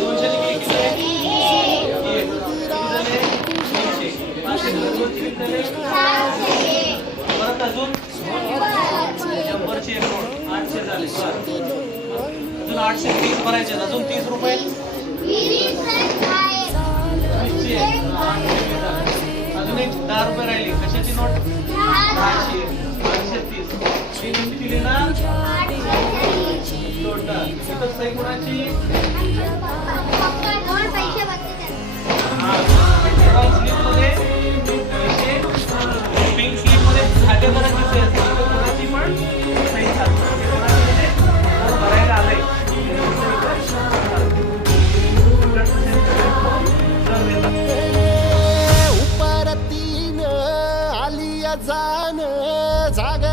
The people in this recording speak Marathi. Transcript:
200 किती किती आहे? एक. किती झाले? 300. 500 किती झाले? 400. परत अजून 100चे 1 नोट 800 झाले. अजून 830 भरायचे. अजून 30 रुपये 20चे. अजून एक 10 रुपये राहिली. कशाची नोट? 10ची. 830. ही किती लिहिणार? टोटल. इथं सही कोणाची? स्लिपमध्ये पैसे पिंक स्लिपमध्ये खातेदाराची सही असते. इथं कोणाची पण सही असते. कोणाची भरायला आलंय उपर तीन आलिया जान जाग